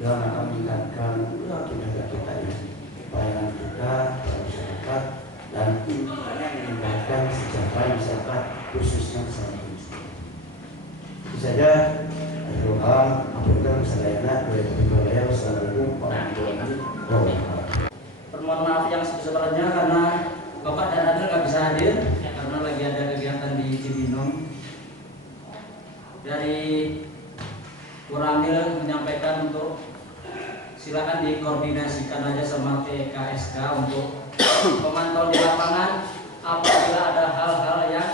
dalam akan meningkatkan kinerja kita ini, pelayanan kita masyarakat dan meningkatkan kesejahteraan masyarakat khususnya kesehatan. Itu saja. Apabila sadayana boleh berbicara. Wassalamualaikum warahmatullahi wabarakatuh. Permohon maaf yang sebesar-besarnya karena Bapak dan Adil nggak bisa hadir karena lagi ada kegiatan di Cibinong. Dari Kuramil menyampaikan untuk silakan dikoordinasikan aja sama TKSK untuk pemantau di lapangan apabila ada hal-hal yang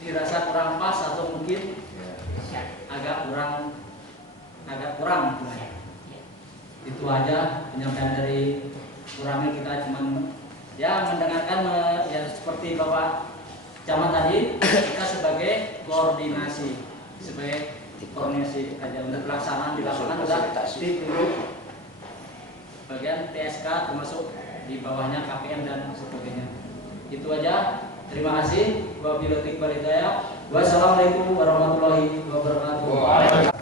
dirasa kurang pas atau mungkin agak kurang. Itu aja penyampaian dari Kuramil. Kita cuma ya mendengarkan ya seperti Bapak Camat tadi, kita sebagai koordinasi aja untuk pelaksanaan di lapangan sudah ditunjuk bagian TSK termasuk di bawahnya KPM dan sebagainya. Itu aja. Terima kasih. Wabillahi taufiq. Wassalamualaikum warahmatullahi wabarakatuh.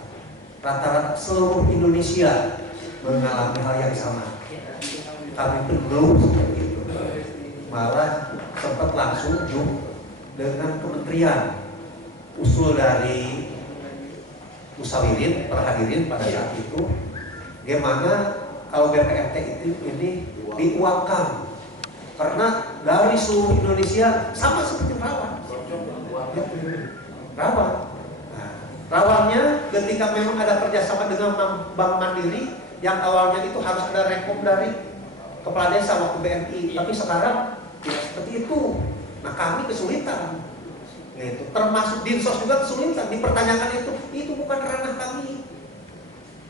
Rata-rata seluruh Indonesia mengalami hal yang sama. Kami belum seperti itu. Malah sempat langsung dengan kementerian. Usul dari Musawirin, perhadirin pada saat itu, bagaimana kalau BPNT itu ini diuangkan, karena dari seluruh Indonesia sama seperti Rawang. Nah, Rawangnya ketika memang ada kerjasama dengan Bank Mandiri, yang awalnya itu harus ada rekom dari kepala desa waktu BNI, tapi sekarang tidak seperti itu. Nah kami kesulitan. Itu termasuk Dinsos juga kesulitan, dipertanyakan itu bukan ranah kami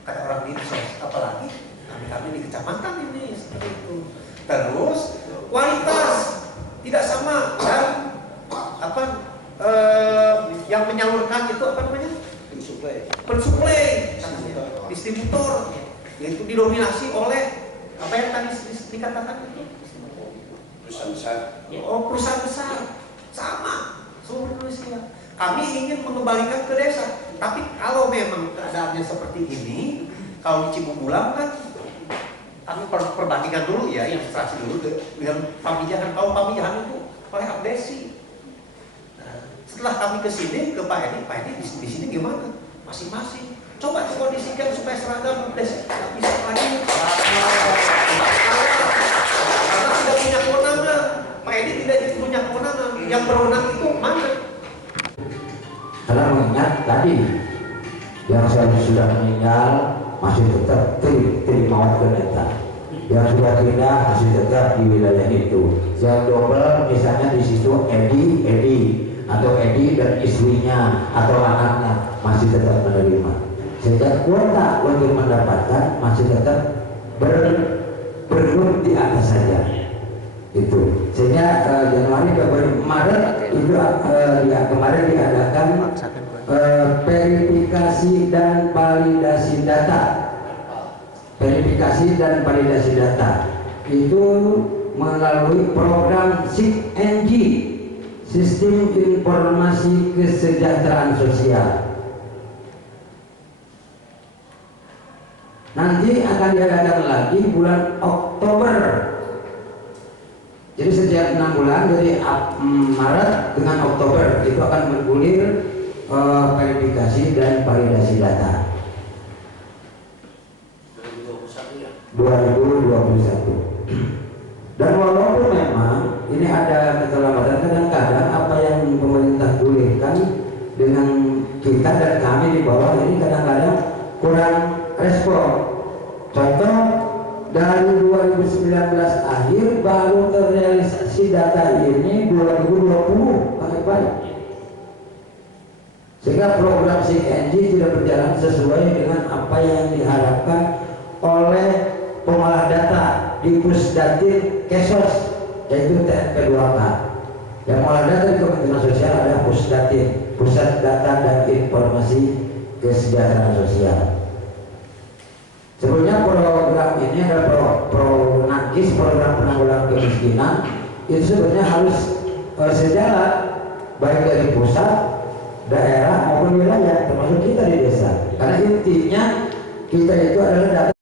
kata orang Dinsos, apalagi kami di kecamatan ini seperti itu. Terus kualitas tidak sama dan yang menyalurkan itu apa namanya pensuplai distributor, yaitu didominasi oleh apa yang tadi dikatakan itu perusahaan besar. Oh perusahaan besar sama seluruh Indonesia. Kami ingin mengembalikan ke desa, tapi kalau memang keadaannya seperti ini, kalau di Cibungbulang kan kami perbandingan dulu ya, ilustrasi dulu dengan Pamijahan. Kalau Pamijahan itu oleh abdesi, Setelah kami ke sini ke Pak Edi di sini gimana? Masing-masing. Coba dikondisikan supaya seragam bisa lagi. Karena tidak punya kewenangan. Pak Edi tidak punya kewenangan. Yang berwenang itu mana? Karena mengingat tadi yang sudah meninggal masih tetap terima keneta, yang sudah pindah masih tetap di wilayah itu. Yang double misalnya di situ Edi atau Edi dan istrinya atau anaknya masih tetap menerima. Sehingga kuota untuk mendapatkan masih tetap bergelut di atas saja. Itu sehingga Januari, Februari, Maret itu kemarin diadakan verifikasi dan validasi data. Verifikasi dan validasi data itu melalui program SIG, Sistem Informasi Kesejahteraan Sosial. Nanti akan diadakan lagi bulan Oktober. Jadi setiap 6 bulan, jadi Maret dengan Oktober itu akan bergulir verifikasi dan validasi data. 2021. Dan walaupun memang ini ada keterlambatan, kadang-kadang apa yang pemerintah bolehkan dengan kita dan kami di bawah ini kadang-kadang kurang respon. Contoh, dari 2019 akhir baru terrealisasi data ini 2020 baik-baik. Sehingga program SIG tidak berjalan sesuai dengan apa yang diharapkan oleh pengolah data di Pusdatin Kesos, yaitu TNP2K. Yang mengolah data di Kementerian Sosial adalah Pusdatin, Pusat Data dan Informasi Kesejahteraan Sosial. Sebelumnya program ini adalah ProNakis, program penanggulangan kemiskinan. Itu sebenarnya harus sejalan baik dari pusat, daerah maupun wilayah, termasuk kita di desa. Karena intinya kita itu adalah data